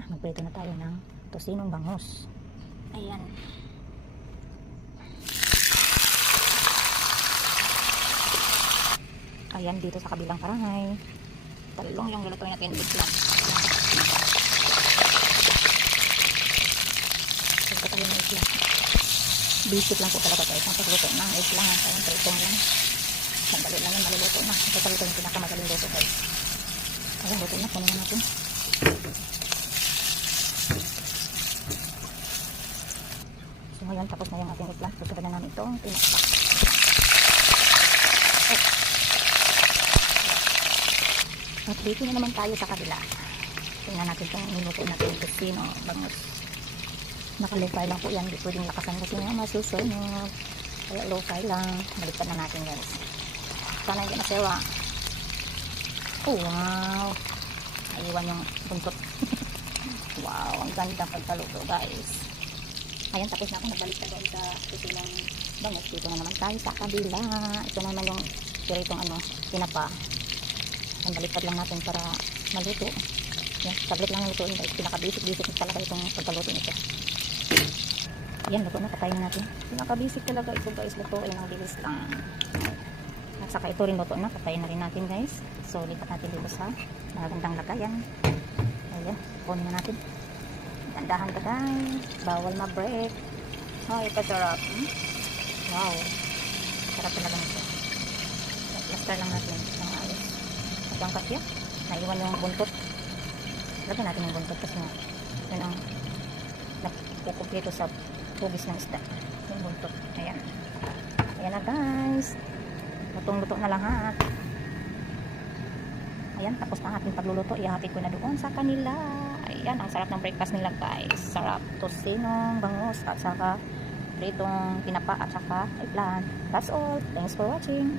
na, magprito na tayo ng tosinong bangus. Ayan. Ayan, dito sa kabilang karanay. Talong yung lulutuin natin. Eggplant. Ito tayo ng eggplant. Basic lang po talaga guys. Ang pagluto ng eggplant. Parang pritong lang. Sandali lang yung maluluto na. Ito talaga yung pinakamagaling luto guys. Ayan, luto na. Kunin na natin. So ngayon, tapos na yung ating eggplant. Susunod na namin itong tinakpak. At dito na naman tayo sa kabila. Tingnan natin itong niluto natin tosino bangus. Naka-low-fry lang po yan. Hindi pwedeng lakasan kasi nga masusunod. Kaya low-fry lang. Baliktad na natin guys. Sana hindi masewa. Oh wow. Naiwan yung buntot. Wow. Ang ganda pagkaluto guys. Ayan, tapos na ako nagbaliktad doon sa tosinong bangus. Dito na naman tayo sa kabila. Ito naman yung piritong tinapa. Ang baliktad lang natin para maluto. Yan, tablet lang lutuin guys. Pinaka-basic talaga itong pagkaluto nito. Yan, luto na. Patayin natin. Pinaka-basic talaga ito guys. Lutuin ang bilis lang. At saka ito rin luto na. Patayin na rin natin guys. So, lipat natin dito sa magandang lagayan. Ayan, kunin na natin. Gandahan ka guys. Bawal ma-break. Ay, kasarap. Wow. Sarap talaga nito. Plaster lang natin. Ang ayos. Ang kasya, naiwan yung buntot. Lagyan natin yung buntot kasi nga yun ang nagkukumpleto sa hugis ng isda, yung buntot. Ayan, ayan na guys, lutong-luto na lahat. Ayan, tapos na ating pagluluto. Ihahatid ko na doon sa kanila. Ayan, ang sarap ng breakfast nila guys. Sarap, tosinong bangus at saka pritong tinapa at saka eggplant. That's all, thanks for watching.